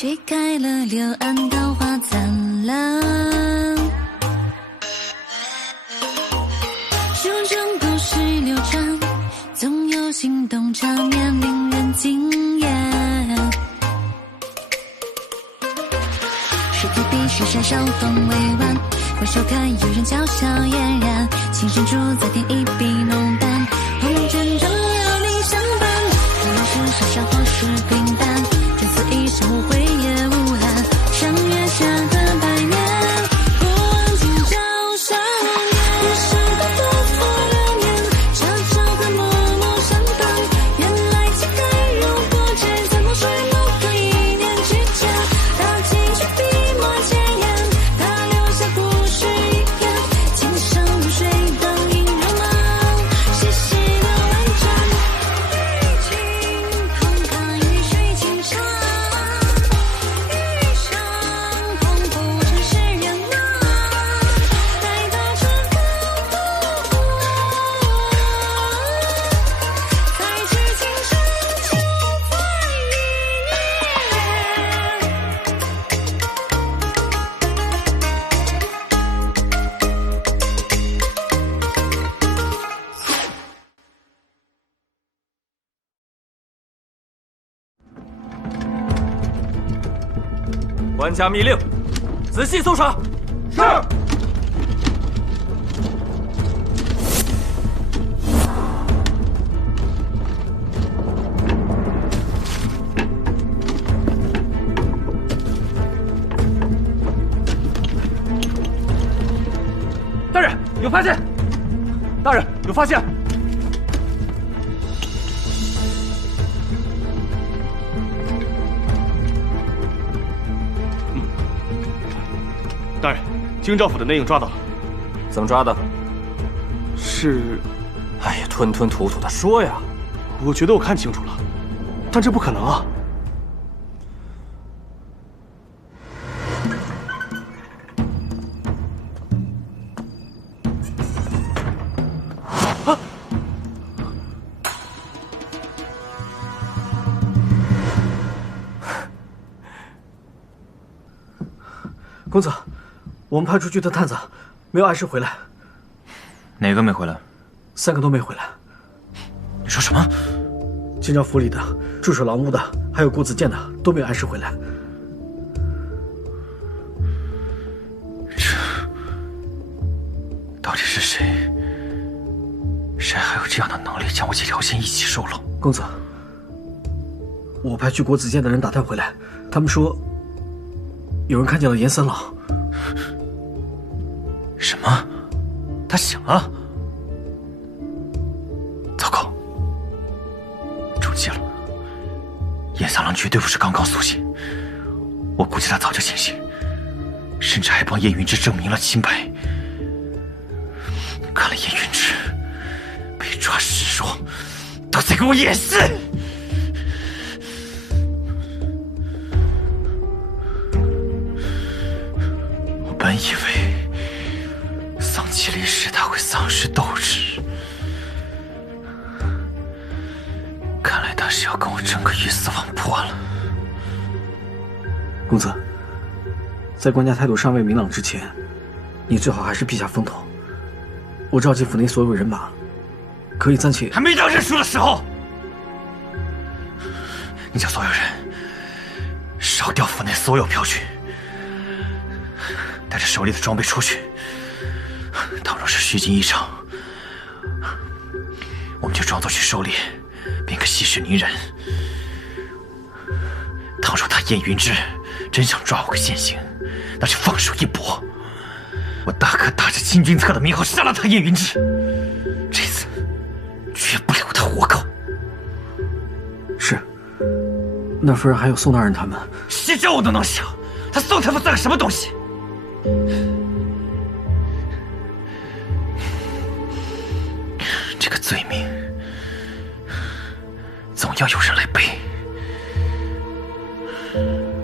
吹开了柳暗桃花灿烂。书中故事流传，总有心动场面令人惊艳。水提笔是闪闪风委婉，回首看有人娇笑嫣然，情深处再添一笔浓淡，红尘中有你相伴。无论是盛夏或是平淡，这次一生无悔也无憾，上月下的百年，过往今朝上演，一世的多负流年，悄悄的默默相伴。原来情该如过节，怎么水墨可一念之间，大情绪笔墨千言，他留下故事一篇，今生如水当映热漫，细细的婉转，雨情慷慨于水情长，余生仿佛尘世缘难，待到这福再知今生情在一官家密令，仔细搜查。是。大人有发现！大人有发现！大人，京兆府的内应抓到了。怎么抓的？是，哎呀，吞吞吐吐的说呀！我觉得我看清楚了，但这不可能啊！啊！公子，我们派出去的探子没有按时回来。哪个没回来？3个都没回来。你说什么？京兆府里的、驻守狼屋的，还有国子监的都没有按时回来。这到底是谁？谁还有这样的能力将我几条线一起收拢？公子，我派去国子监的人打探回来，他们说有人看见了严三郎。什么？他醒了？糟糕，中计了！严三郎绝对不是刚刚苏醒，我估计他早就清醒，甚至还帮叶云之证明了清白。看来叶云之被抓示弱，都在给我演戏！我本以为丧期离世他会丧失斗志，看来他是要跟我争个鱼死网破了。公子，在官家态度尚未明朗之前，你最好还是避下风头。我召集府内所有人马，可以暂且……还没到认输的时候。你叫所有人烧掉府内所有票据，带着手里的装备出去。倘若是虚惊一场，我们就装作去狩猎，编个息事宁人。倘若他燕云之真想抓我个现行，那就放手一搏。我大可打着清君侧的名号杀了他燕云之，这次绝不留他活口。是，那夫人还有宋大人他们，谁叫我都能想，他宋太傅算个什么东西？这个罪名总要有人来背。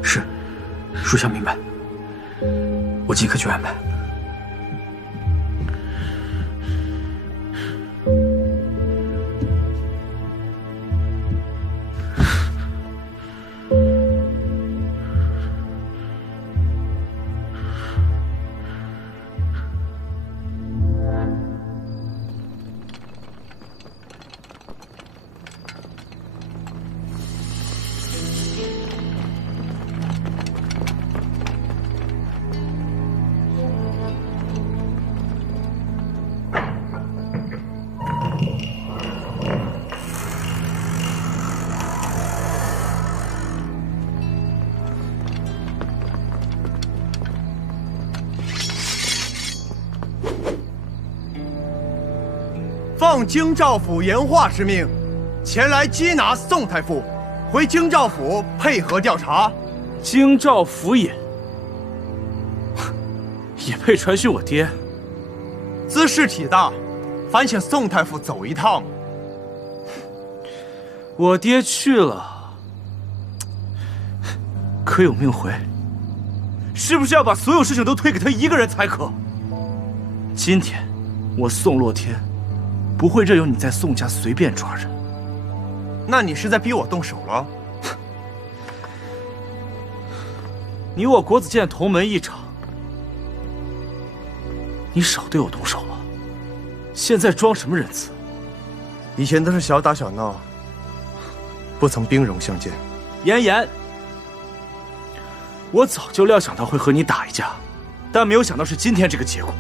是，属下明白，我即刻去安排。奉京兆府严化之命，前来缉拿宋太傅，回京兆府配合调查。京兆府尹也配传讯我爹？兹事体大，烦请宋太傅走一趟。我爹去了，可有命回？是不是要把所有事情都推给他一个人才可？今天，我宋洛天不会任由你在宋家随便抓人。那你是在逼我动手了？你我国子监同门一场，你少对我动手了。现在装什么仁慈？以前都是小打小闹，不曾兵戎相见。言，我早就料想到会和你打一架，但没有想到是今天这个结果。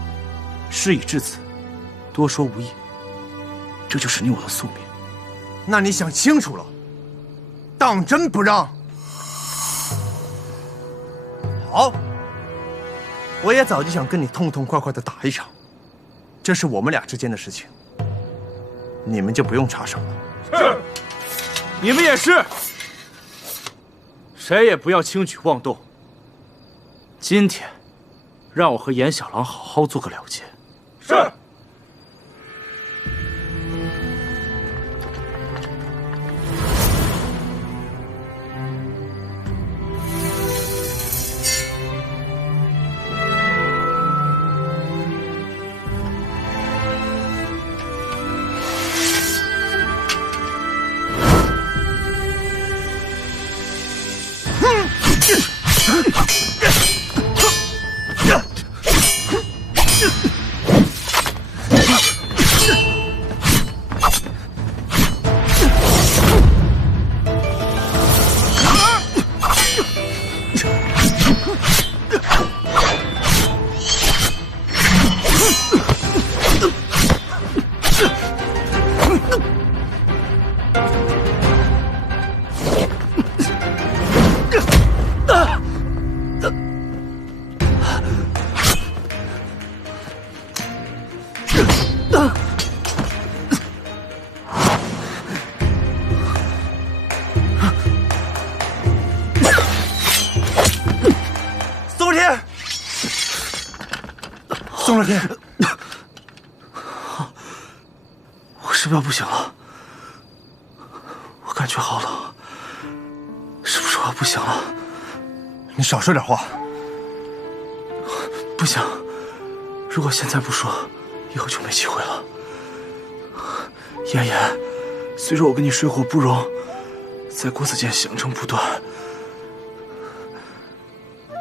事已至此，多说无益。这就是你我的宿命。那你想清楚了，当真不让？好，我也早就想跟你痛痛快快的打一场，这是我们俩之间的事情，你们就不用插手了。是，你们也是，谁也不要轻举妄动。今天，让我和严小郎好好做个了结。是。宋若天，我是不是要不行了？我感觉好冷，是不是我要不行了？你少说点话。不行，如果现在不说，以后就没机会了。妍妍，虽说我跟你水火不容，在国子监相争不断，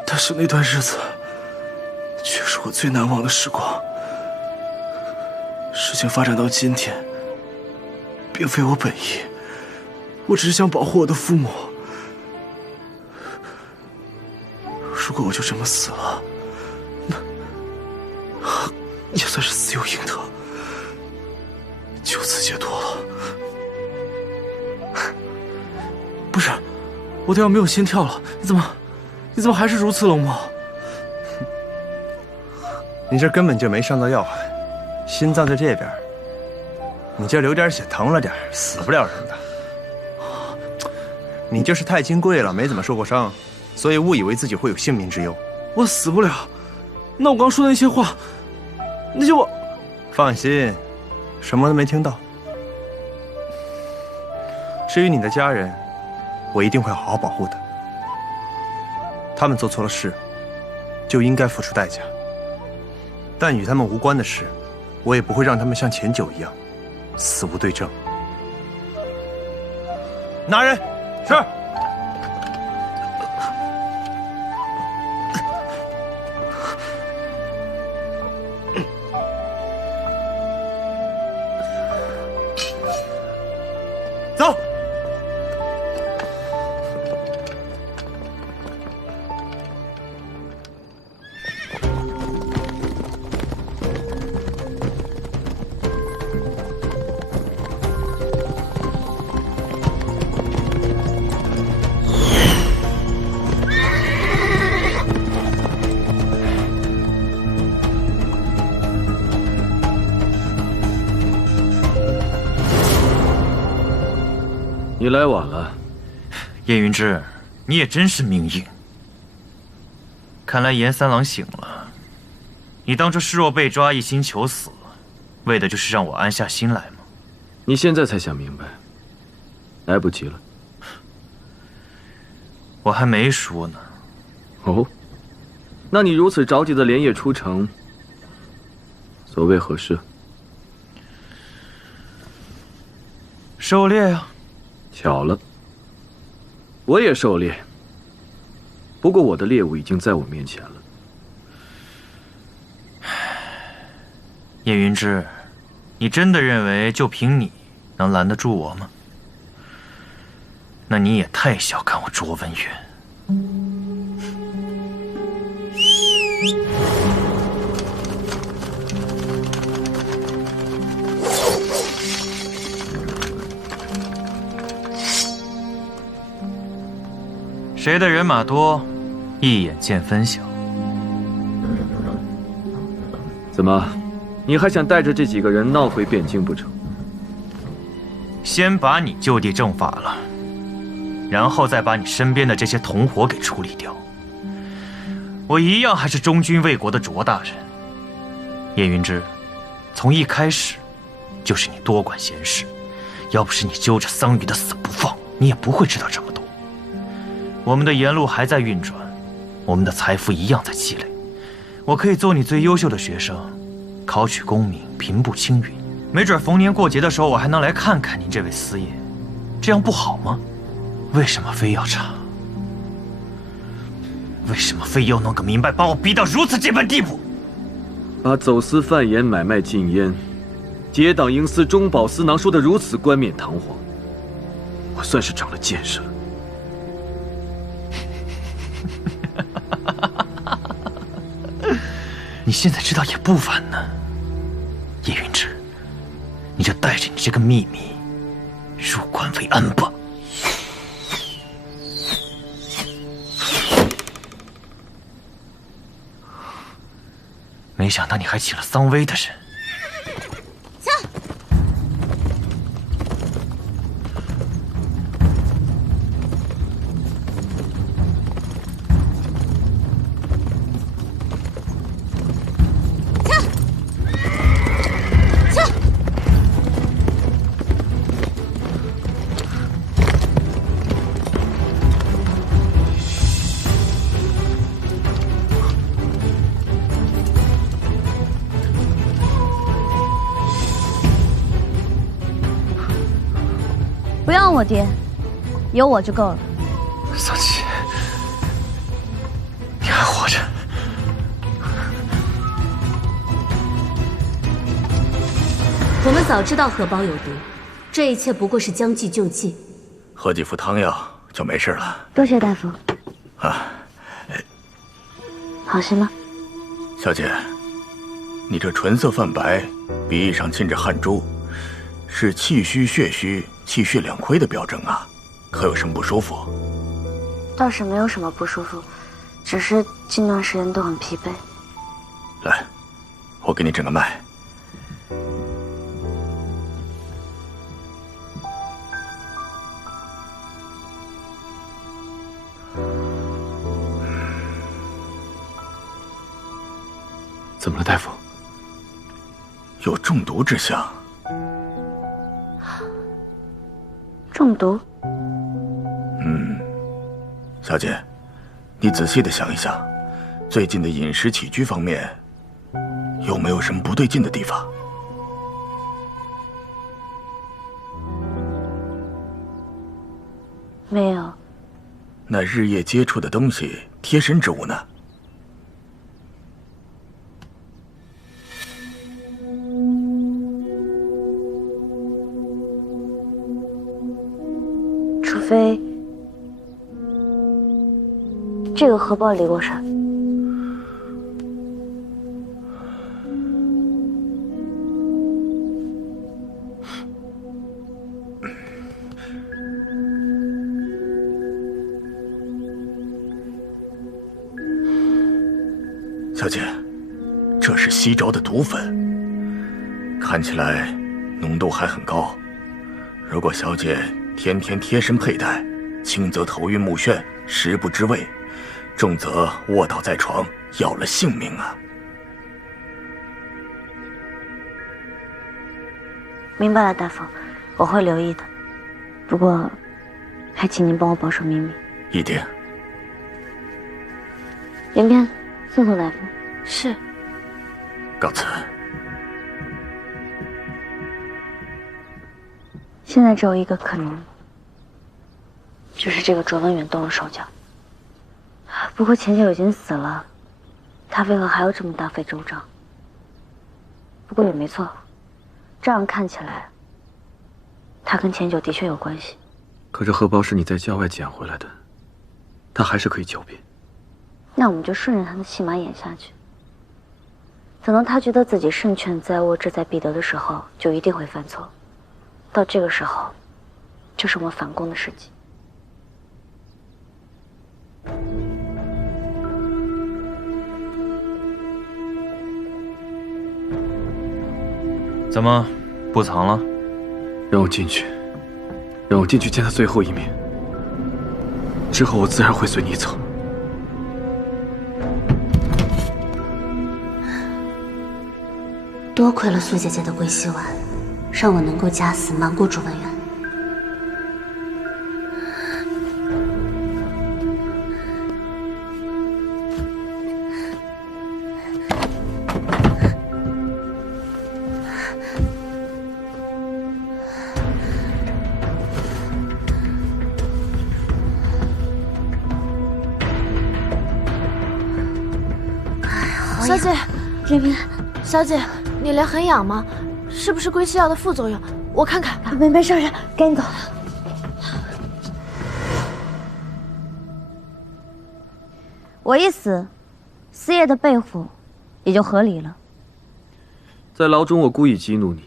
但是那段日子却是我最难忘的时光。事情发展到今天，并非我本意，我只是想保护我的父母。如果我就这么死了，那也算是死有应得，就此解脱了。不是，我都要没有心跳了，你怎么还是如此冷漠？你这根本就没伤到要害，心脏在这边，你这流点血疼了点，死不了人的。你就是太金贵了，没怎么受过伤，所以误以为自己会有性命之忧。我死不了，那我刚说的那些话，那些我……放心，什么都没听到。至于你的家人，我一定会好好保护的。他们做错了事，就应该付出代价。但与他们无关的事，我也不会让他们像前九一样，死无对证。拿人。是。走。你来晚了。叶云之，你也真是命硬。看来严三郎醒了。你当初示弱被抓，一心求死，为的就是让我安下心来吗？你现在才想明白，来不及了。我还没输呢。哦，那你如此着急的连夜出城，所谓何事？狩猎呀。巧了，我也狩猎，不过我的猎物已经在我面前了。叶云之，你真的认为就凭你能拦得住我吗？那你也太小看我卓文远。谁的人马多，一眼见分晓。怎么，你还想带着这几个人闹回汴京不成？先把你就地正法了，然后再把你身边的这些同伙给处理掉。我一样还是忠君卫国的卓大人。叶云之，从一开始就是你多管闲事，要不是你揪着桑榆的死不放，你也不会知道这么多。我们的沿路还在运转，我们的财富一样在积累。我可以做你最优秀的学生，考取功名，平步青云。没准逢年过节的时候，我还能来看看您这位师爷，这样不好吗？为什么非要查？为什么非要弄个明白，把我逼到如此这般地步？把走私贩盐、买卖禁烟、结党营私、中饱私囊说得如此冠冕堂皇，我算是长了见识了。你现在知道也不晚呢，叶云之，你就带着你这个秘密入关为安吧。没想到你还起了桑威的人。不要我爹，有我就够了。桑琪，你还活着？我们早知道荷包有毒，这一切不过是将计就计。喝几副汤药就没事了。多谢大夫。啊，好些吗？小姐，你这唇色泛白，鼻翼上浸着汗珠，是气虚、血虚、气血两亏的表征啊！可有什么不舒服？倒是没有什么不舒服，只是近段时间都很疲惫。来，我给你诊个脉。怎么了，大夫？有中毒之象。中毒？小姐，你仔细的想一想，最近的饮食起居方面，有没有什么不对劲的地方？没有。那日夜接触的东西，贴身之物呢？除非这个荷包里过事儿。小姐，这是西着的毒粉，看起来浓度还很高。如果小姐天天贴身佩戴，轻则头晕目眩，食不知味，重则卧倒在床，要了性命啊！明白了，大夫，我会留意的。不过，还请您帮我保守秘密。一定。连边，送大夫。是。告辞。现在只有一个可能，就是这个卓文远动了手脚。不过钱九已经死了，他为何还要这么大费周章？不过也没错，这样看起来，他跟钱九的确有关系。可这荷包是你在郊外捡回来的，他还是可以狡辩。那我们就顺着他的戏码演下去。等到他觉得自己胜券在握、志在必得的时候，就一定会犯错。到这个时候，就是我们反攻的时机。怎么，不藏了？让我进去，让我进去见他最后一面。之后我自然会随你走。多亏了苏姐姐的归西丸，让我能够假死瞒过卓文远。小姐，这边，小姐，你脸很痒吗？是不是归西药的副作用？我看看。没事，赶紧走。我一死，四叶的背负也就合理了。在牢中，我故意激怒你，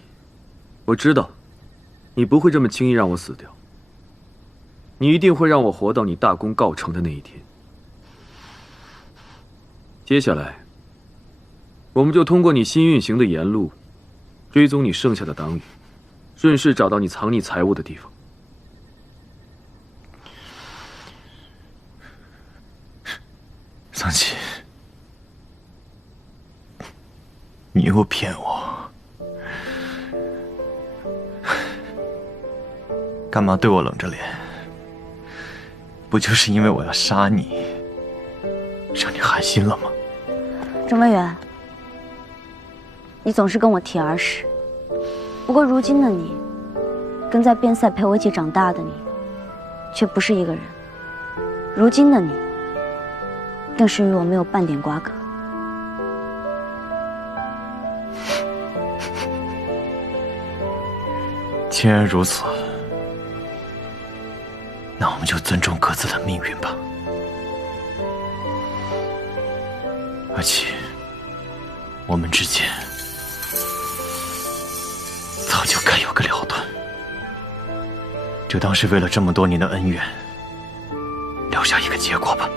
我知道，你不会这么轻易让我死掉。你一定会让我活到你大功告成的那一天。接下来，我们就通过你新运行的沿路，追踪你剩下的党羽，顺势找到你藏匿财物的地方。桑琪，你又骗我，干嘛对我冷着脸？不就是因为我要杀你，让你寒心了吗？郑文远，你总是跟我提儿时，不过如今的你，跟在边塞陪我一起长大的你，却不是一个人。如今的你，更是与我没有半点瓜葛。既然如此，那我们就尊重各自的命运吧。而且，我们之间早就该有个了断，就当是为了这么多年的恩怨，留下一个结果吧。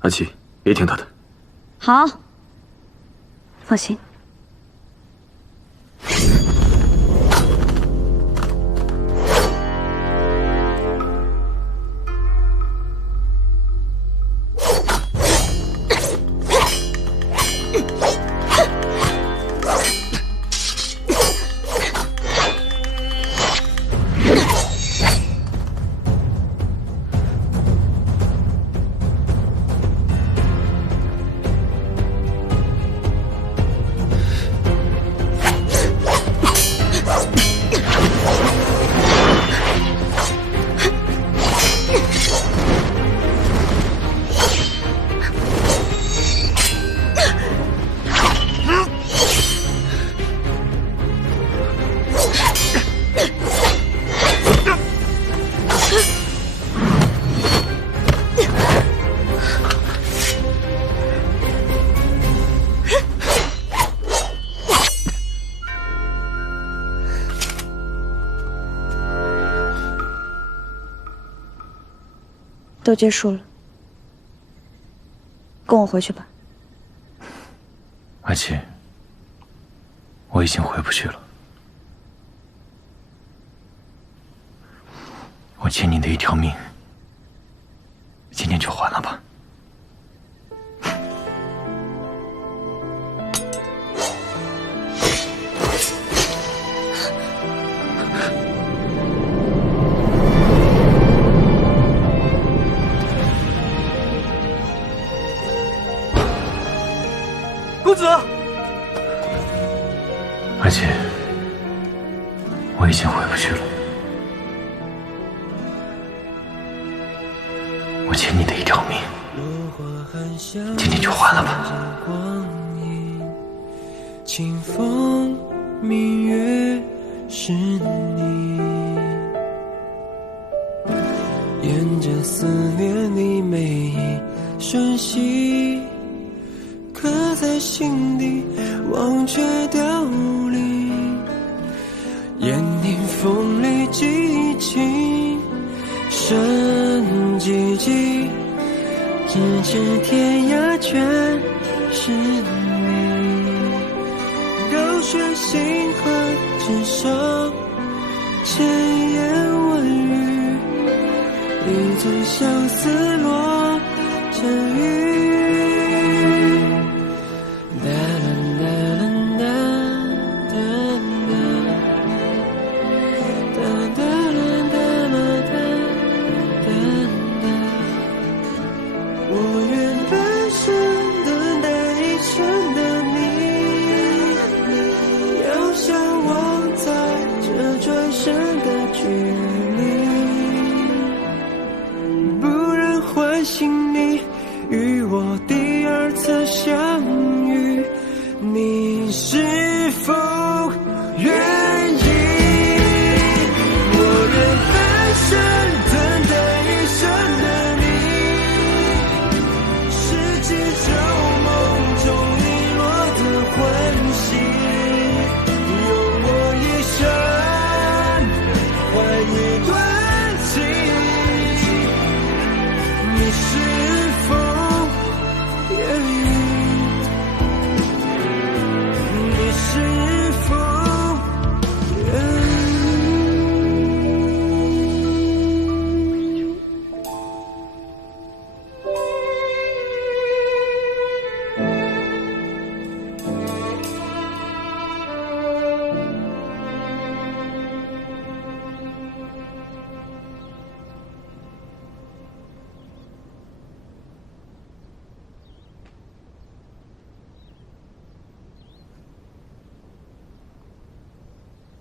阿七，别听他的。好，放心。都结束了，跟我回去吧。阿七，我已经回不去了。我欠你的一条命，今天就还了吧。公子，阿七，我已经回不去了。我欠你的一条命，今天就还了吧。清风明月是你，沿着思念你每一瞬息，刻在心底，忘却凋零。烟影风里激情，深寂寂，咫尺天涯全是你。高悬星河之上，千言万语，一醉相思落成雨。心你与我第二次相遇，你是否愿意？我愿半生等待一生的你，拾起旧梦中遗落的欢喜，用我一生换一段情。你是否愿意？你是否愿意？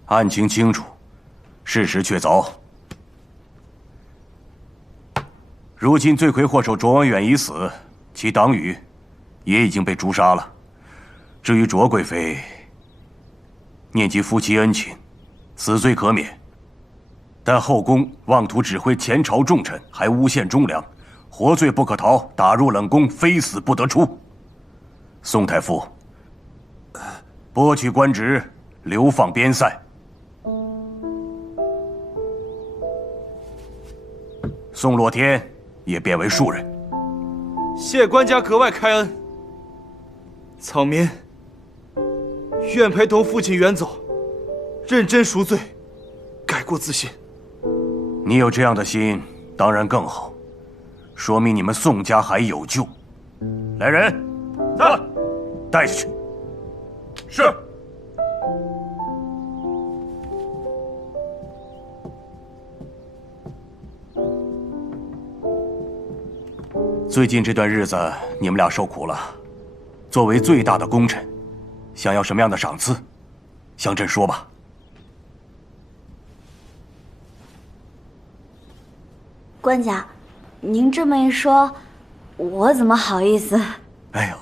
案情清楚，事实确凿。如今罪魁祸首卓文远已死，其党羽也已经被诛杀了。至于卓贵妃，念及夫妻恩情，死罪可免。但后宫妄图指挥前朝重臣，还诬陷忠良，活罪不可逃，打入冷宫，非死不得出。宋太傅，剥去官职，流放边塞。宋洛天也变为庶人。谢官家格外开恩。草民愿陪同父亲远走，认真赎罪，改过自新。你有这样的心，当然更好，说明你们宋家还有救。来人，在，带下去。是。最近这段日子，你们俩受苦了。作为最大的功臣，想要什么样的赏赐，向朕说吧。官家，您这么一说，我怎么好意思？哎呦，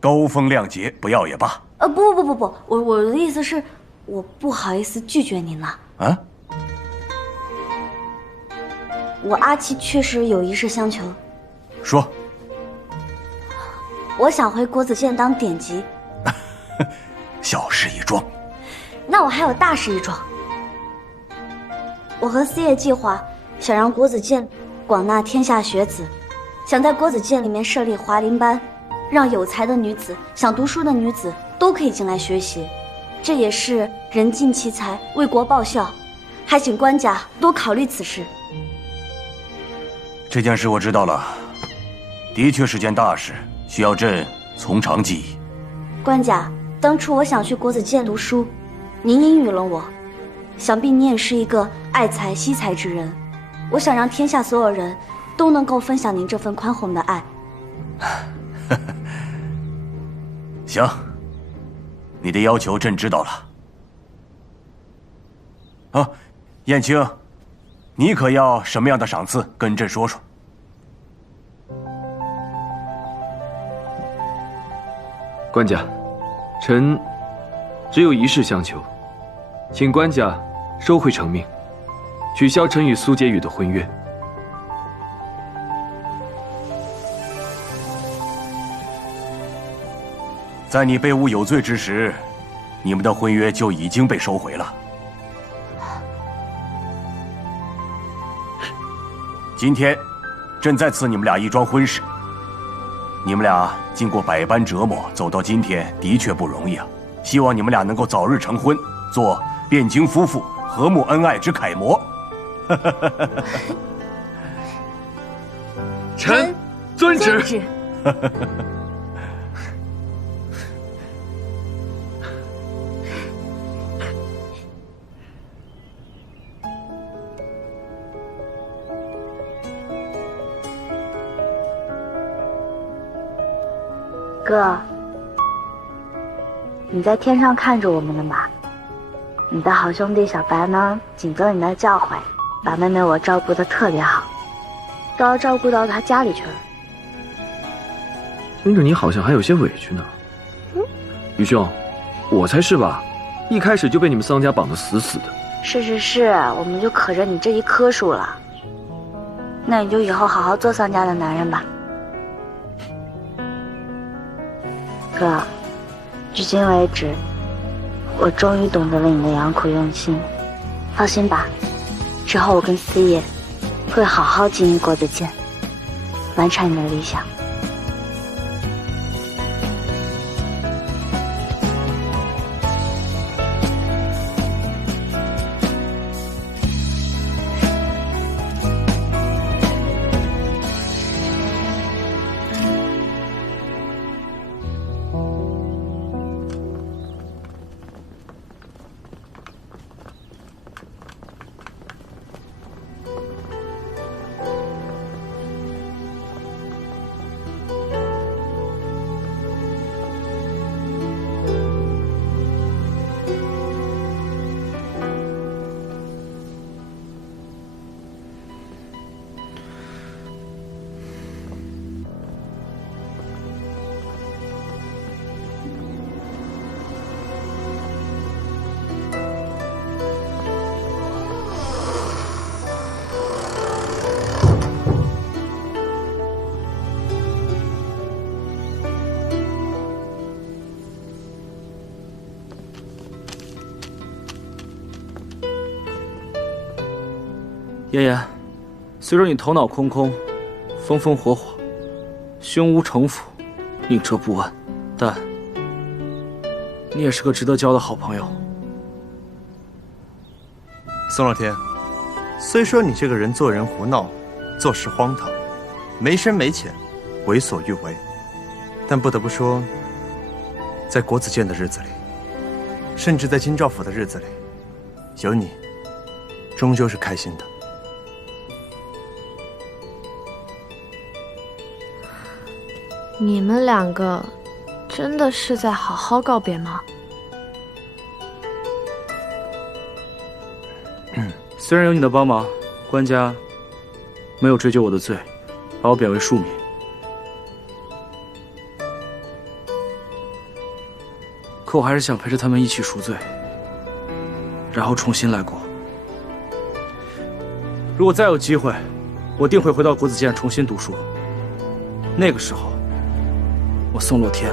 高风亮节，不要也罢。不，我的意思是，我不好意思拒绝您了。啊？我阿七确实有一事相求。说。我想回国子监当典籍。小事一桩。那我还有大事一桩。我和四爷计划想让国子监广纳天下学子，想在国子监里面设立华林班，让有才的女子、想读书的女子都可以进来学习，这也是人尽其才，为国报效，还请官家多考虑此事。这件事我知道了，的确是件大事，需要朕从长计议。官家，当初我想去国子监读书，您应允了我，想必你也是一个爱才惜才之人，我想让天下所有人都能够分享您这份宽宏的爱。行，你的要求朕知道了。啊，燕青，你可要什么样的赏赐？跟朕说说。官家，臣只有一事相求，请官家收回成命，取消臣与苏婕妤的婚约。在你被诬有罪之时，你们的婚约就已经被收回了。今天，朕再赐你们俩一桩婚事。你们俩经过百般折磨，走到今天，的确不容易啊！希望你们俩能够早日成婚，做汴京夫妇和睦恩爱之楷模。臣遵旨。哥，你在天上看着我们呢吧？你的好兄弟小白呢，谨遵你的教诲，把妹妹我照顾得特别好，都要照顾到他家里去了。听着你好像还有些委屈呢。宇兄，我才是吧？一开始就被你们桑家绑得死死的。是，我们就可着你这一棵树了。那你就以后好好做桑家的男人吧。哥，至今为止，我终于懂得了你的养苦用心。放心吧，之后我跟司爷会好好经营国子监，完成你的理想。妍妍，虽说你头脑空空，风风火火，胸无城府，宁折不弯，但你也是个值得交的好朋友。宋老天，虽说你这个人做人胡闹，做事荒唐，没深没浅，为所欲为，但不得不说，在国子监的日子里，甚至在京兆府的日子里，有你，终究是开心的。你们两个真的是在好好告别吗？虽然有你的帮忙，官家没有追究我的罪，把我贬为庶民。可我还是想陪着他们一起赎罪，然后重新来过。如果再有机会，我定会回到国子监重新读书。那个时候，我宋洛天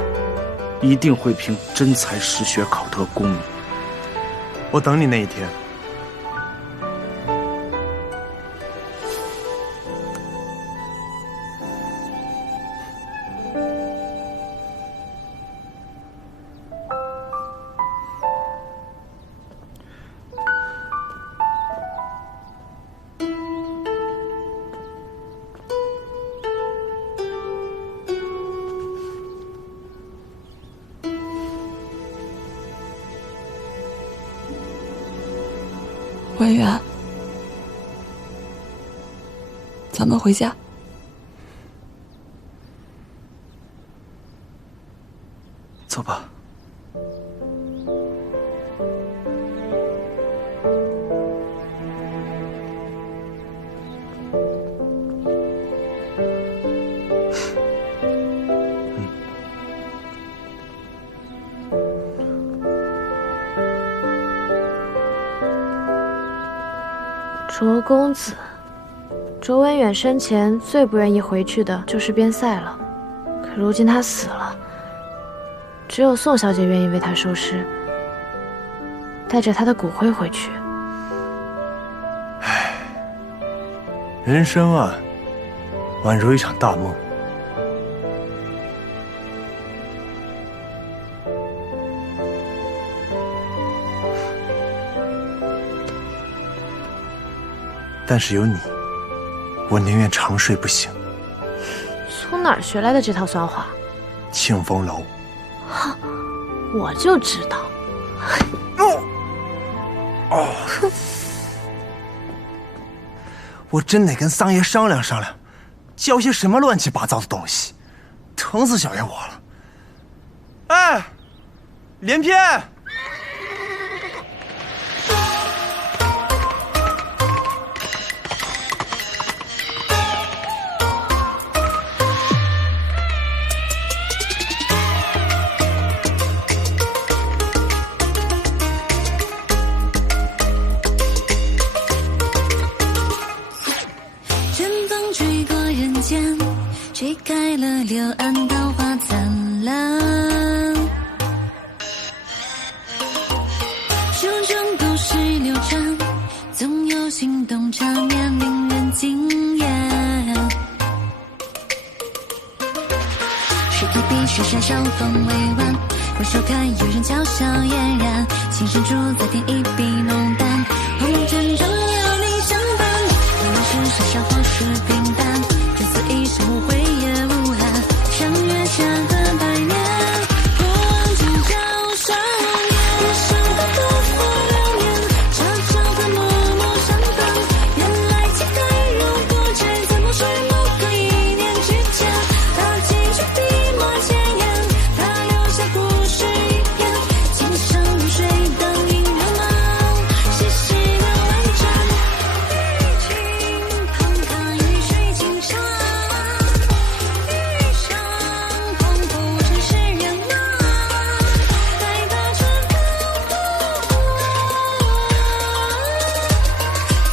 一定会凭真才实学考得功名。我等你那一天。文远，咱们回家。走吧。卓公子，卓文远生前最不愿意回去的就是边塞了，可如今他死了，只有宋小姐愿意为他收尸，带着他的骨灰回去。唉，人生啊，宛如一场大梦。但是有你，我宁愿长睡不醒。从哪儿学来的这套算话？庆丰楼。哼，我就知道。我真得跟桑爷商量商量，教些什么乱七八糟的东西，疼死小爷我了。哎，连篇。吹开了柳岸桃花灿烂，书中故事流传，总有心动场面令人惊艳。水提笔雪山上风微弯，回首看有人娇笑嫣然，情深处再添一笔浓淡，红尘中有你相伴，无论是潇洒或是平淡，这次一生无悔也无憾，相约下个百年，不忘今朝少年，人生的不负流年，悄悄地默默相伴，原来期待如不见，怎么是某个一念之间，他寄出笔墨千言，他留下故事一篇，今生如水灯映流芒，细细的婉转，雨情澎湃于水镜上，遇上空不知是人啊，待他春风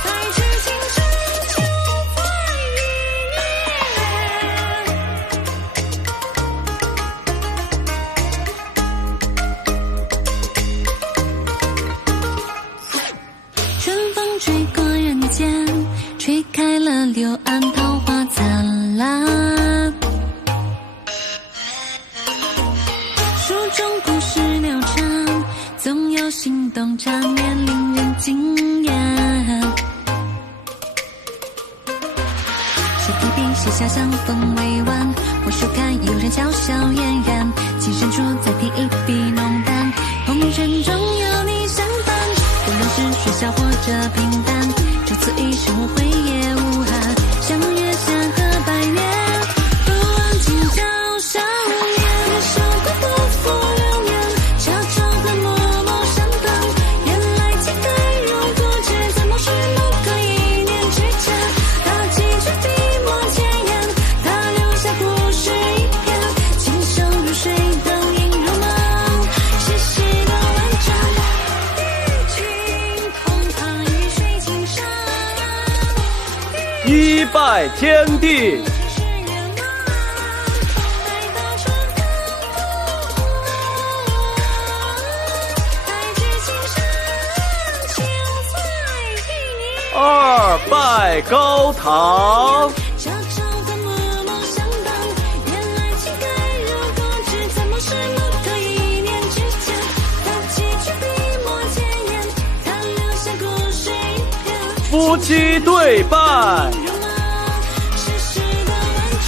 才知情深情在一念。春风吹过人间，吹开了柳岸桃花灿烂，书中故事流传，总有心动场面令人惊艳。水提笔写下相逢未晚，回首看有人娇笑嫣然，情深处再添一笔浓淡，红尘中有你相伴，无论是喧嚣或者平淡，这次一生无悔也无憾，相约山河百年，不忘今朝少年，人生的不负流年，悄悄地默默相伴，原来期待如不知，怎么是某个一念之间，他寄出笔墨千言，他留下故事一篇，今生如水灯映如梦，细细的婉转，雨情澎湃于水镜上，一拜天地。二拜高堂。悄悄地默默相伴，原来期待如不知，怎么是某个一念之间，他寄出笔墨千言，他留下故事一篇，夫妻对拜。世事的婉转，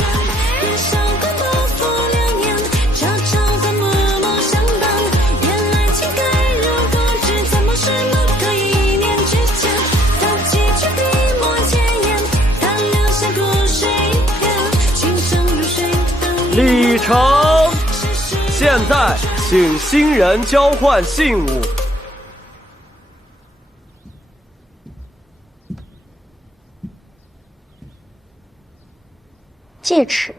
人生的不负流年，悄悄地默默相伴，原来期待如不知，怎么是某个一念之间，礼成。现在，请新人交换信物。戒尺，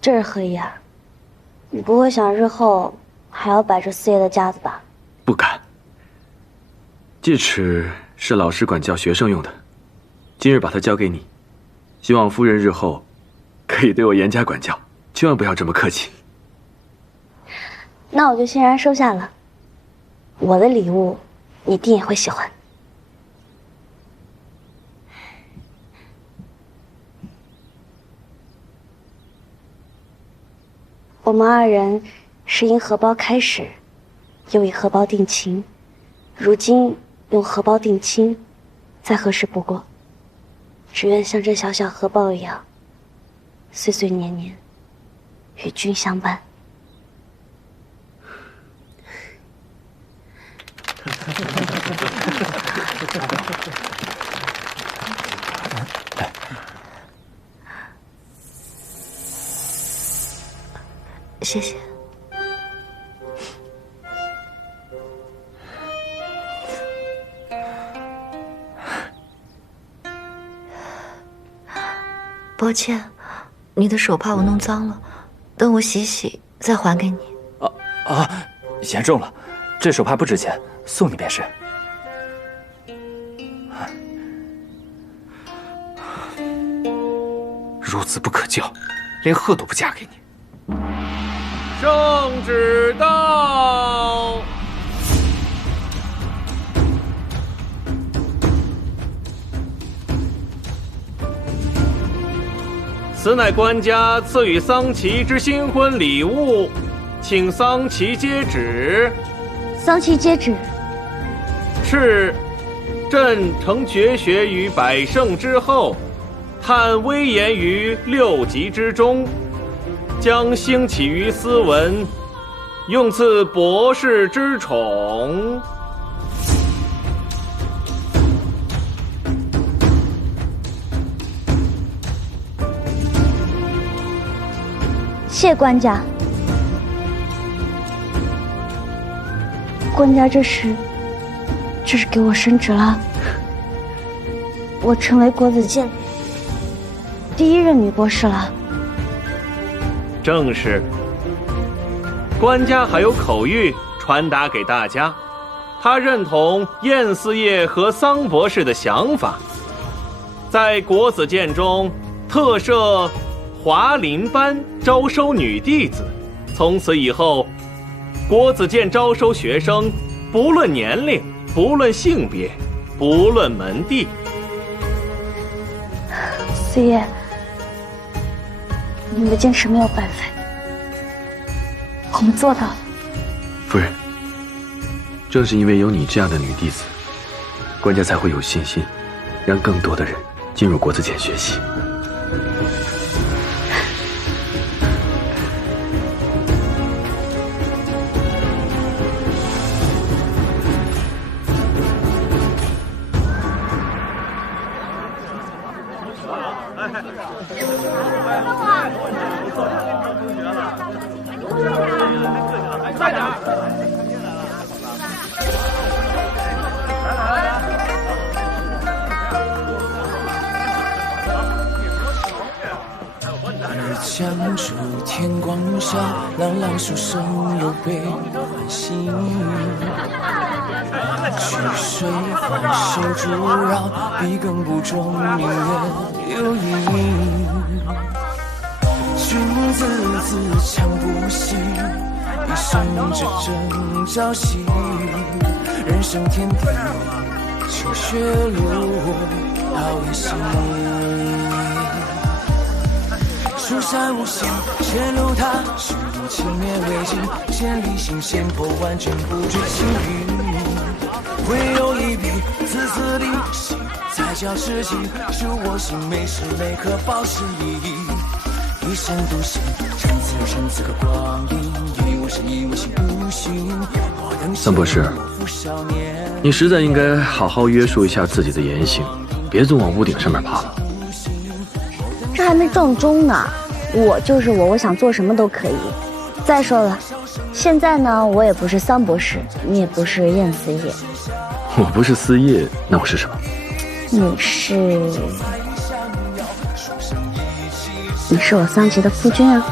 这是何意啊？你不会想日后还要摆着四爷的架子吧？不敢。戒尺是老师管教学生用的，今日把它交给你，希望夫人日后可以对我严加管教，千万不要这么客气。那我就欣然收下了。我的礼物，你一定也会喜欢。我们二人是因荷包开始，又以荷包定情，如今用荷包定亲，再合适不过。只愿像这小小荷包一样，岁岁年年与君相伴。谢谢。抱歉，你的手怕我弄脏了，等我洗洗再还给你。嫌重了，这手帕不值钱，送你便是。孺子不可教，连鹤都不嫁给你。圣旨到。此乃官家赐予桑琪之新婚礼物，请桑琪接旨。桑琪接旨。是，朕承绝学于百圣之后，探威严于六极之中，将兴起于斯文，用赐博士之宠。谢官家。官家这是给我升职了，我成为国子监第一任女博士了。正是。官家还有口谕传达给大家，他认同晏四爷和桑博士的想法，在国子监中特设华林班招收女弟子，从此以后，国子监招收学生，不论年龄，不论性别，不论门第。四爷，你们坚持没有白费，我们做到了。夫人，正是因为有你这样的女弟子，官家才会有信心，让更多的人进入国子监学习。江出天光下，朗朗书声又被唤醒。曲水环手珠绕，笔耕不中，明月有影。君子自强不息，一生只争朝夕。人生天地，秋雪流，好一心。蜀山无形，千流塔，虚度轻灭未尽，千里行险破万卷，不知青云。唯有一笔，字字灵犀，才叫知己。恕我心，每时每刻保持意义。一生独行，趁此生此刻光阴，一无身，一无心，无心。桑博士，你实在应该好好约束一下自己的言行，别总往屋顶上面爬了。这还没正中呢，我就是我，我想做什么都可以。再说了，现在呢，我也不是桑博士，你也不是燕子叶。我不是司业，那我是什么？你是我桑吉的夫君啊。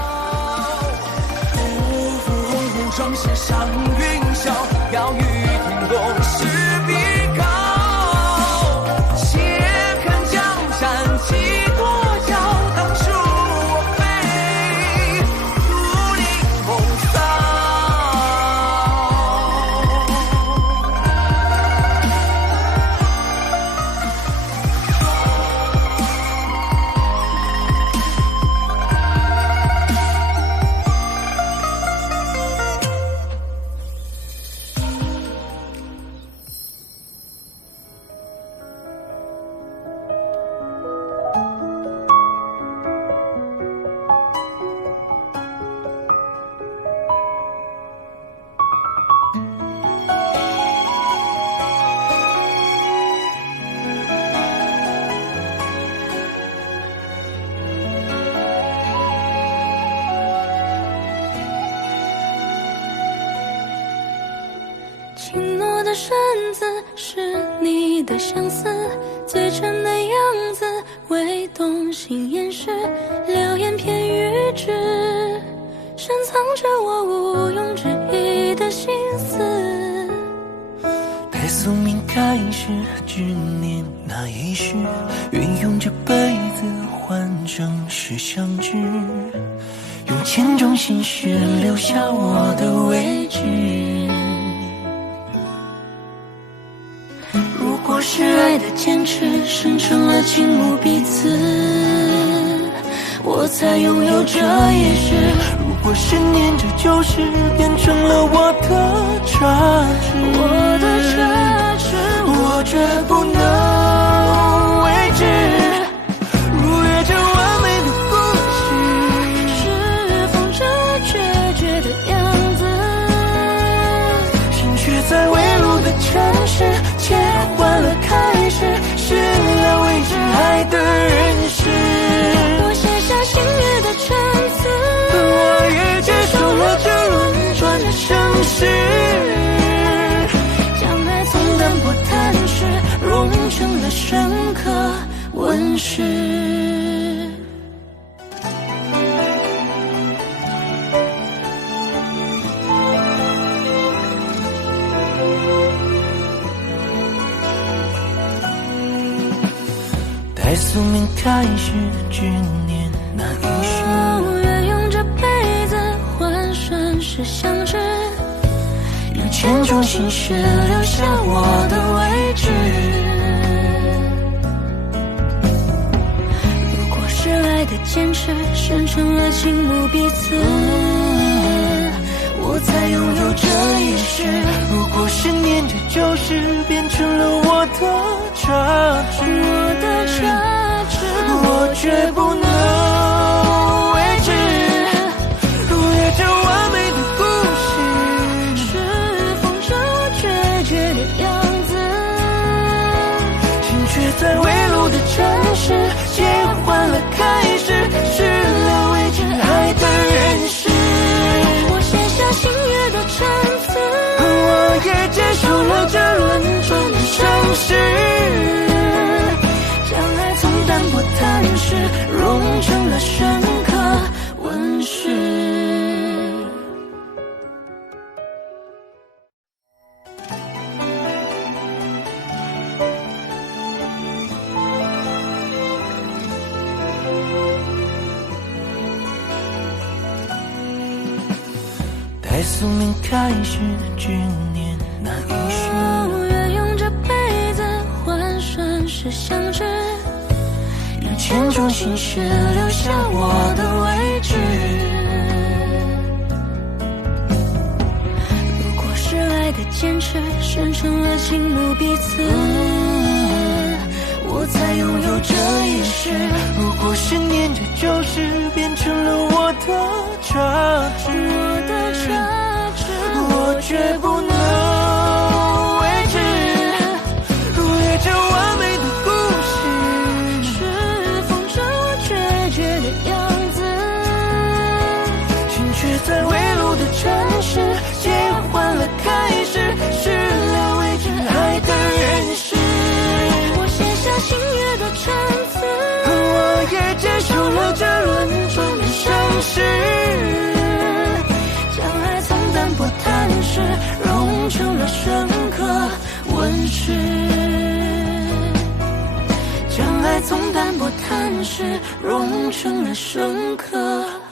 轻诺的身子是你的相思，最真的样子为动心掩饰，流言片语之深藏着我毋庸置疑的心思。待宿命开始，执念那一世，愿用这辈子换正式相知，用千种心血留下我的位置。如果是爱的坚持生成了倾慕彼此，我才拥有这一世。如果是念着旧事变成了我的差池，我绝不能为之。如约这完美的故事，是否这决绝的样子，心却在未路的城市切换了开始，是了未知爱的人世。我写下心月的陈词，我也接受了这轮转的盛世，将爱从淡薄贪吃融成了深刻温湿。待宿命开始，执念那一世，愿用这辈子换顺势相知，用千种心血留下我的位置。如果是爱的坚持生成了倾慕彼此，我才拥有这一世。如果是念着旧事变成了我的差池，我绝不能为之。如约这完美的故事，是否这决绝的样子，心却在未路的城市切换了开始，是了未知爱的人世。我写下心月的陈词，我也接受了这轮转的盛世，淡薄贪吃融成了深刻温湿。待宿命开始，执念那一世，愿用这辈子换顺势相知，用千种心血留下我的位置。如果是爱的坚持生成了倾慕彼此，我才拥有这一世。如果是念着旧事变成了我的差池，我绝不能为之。如约这完美的故事，是否这决绝的样子，从淡薄贪食融成了深刻。